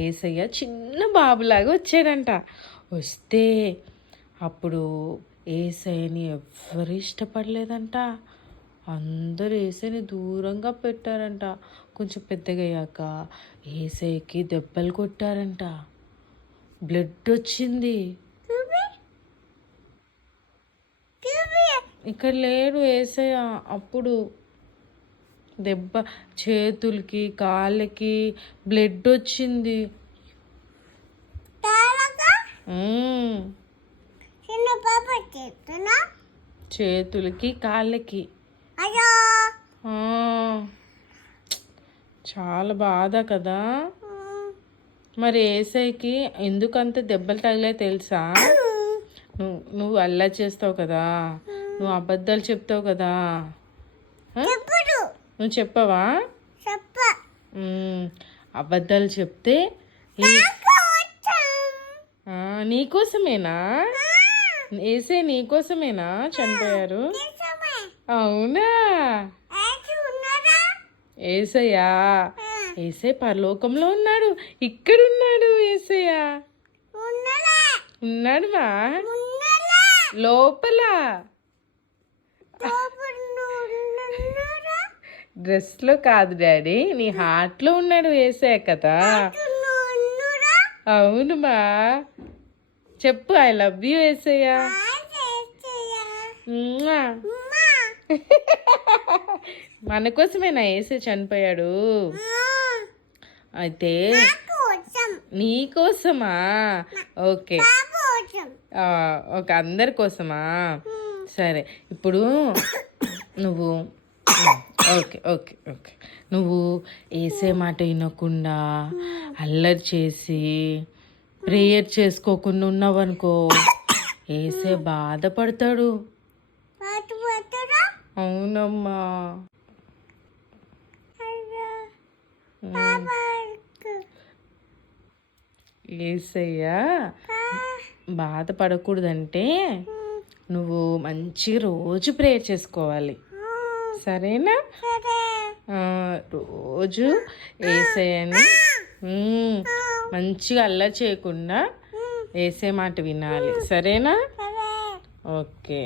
యేసయ్య చిన్న బాబులాగా వచ్చాడంట. వస్తే అప్పుడు యేసయ్యని ఎవ్వరు ఇష్టపడలేదంట. అందరూ యేసయ్యని దూరంగా పెట్టారంట. కొంచెం పెద్దగా అయ్యాక యేసయ్యకి దెబ్బలు కొట్టారంట. బ్లడ్ వచ్చింది. ఇక్కడ లేడు యేసయ్య. అప్పుడు దెబ్బ చేతులకి కాళ్ళకి బ్లడ్ వచ్చింది. చేతులకి కాళ్ళకి చాలా బాధ కదా. మరి యేసయ్యకి ఎందుకంత దెబ్బలు తగిలాయో తెలుసా? నువ్వు అల్లా చేస్తావు కదా, నువ్వు అబద్ధాలు చెప్తావు కదా. నువ్వు చెప్పవా? అబద్ధాలు చెప్తే నీకోసమేనా? యేసయ్య నీకోసమేనా చనిపోయారు? అవునా? యేసయ్యా, యేసయ్య పరలోకంలో ఉన్నాడు. ఇక్కడున్నాడు యేసయ్య. ఉన్నాడు మా లోపల. డ్రెస్లో కాదు డాడీ, నీ హార్ట్లో ఉన్నాడు యేసయ్య కదా. అవును మా. చెప్పు ఐ లవ్ యూ యేసయ్య. మన కోసమేనా యేసయ్య చనిపోయాడు? అయితే నీకోసమా? ఓకే ఓకే, అందరి కోసమా? సరే, ఇప్పుడు నువ్వు ఓకే ఓకే ఓకే నువ్వు యేసయ్య మాట వినకుండా అల్లరి చేసి ప్రేయర్ చేసుకోకుండా ఉన్నావనుకో, యేసయ్య బాధపడతాడు. అవునమ్మా. యేసయ్య బాధపడకూడదంటే నువ్వు మంచిగా రోజు ప్రేయర్ చేసుకోవాలి, సరేనా? రోజు యేసయ్యని మంచిగా అల్లరి చేయకుండా యేసయ్య మాట వినాలి, సరేనా? ఓకే.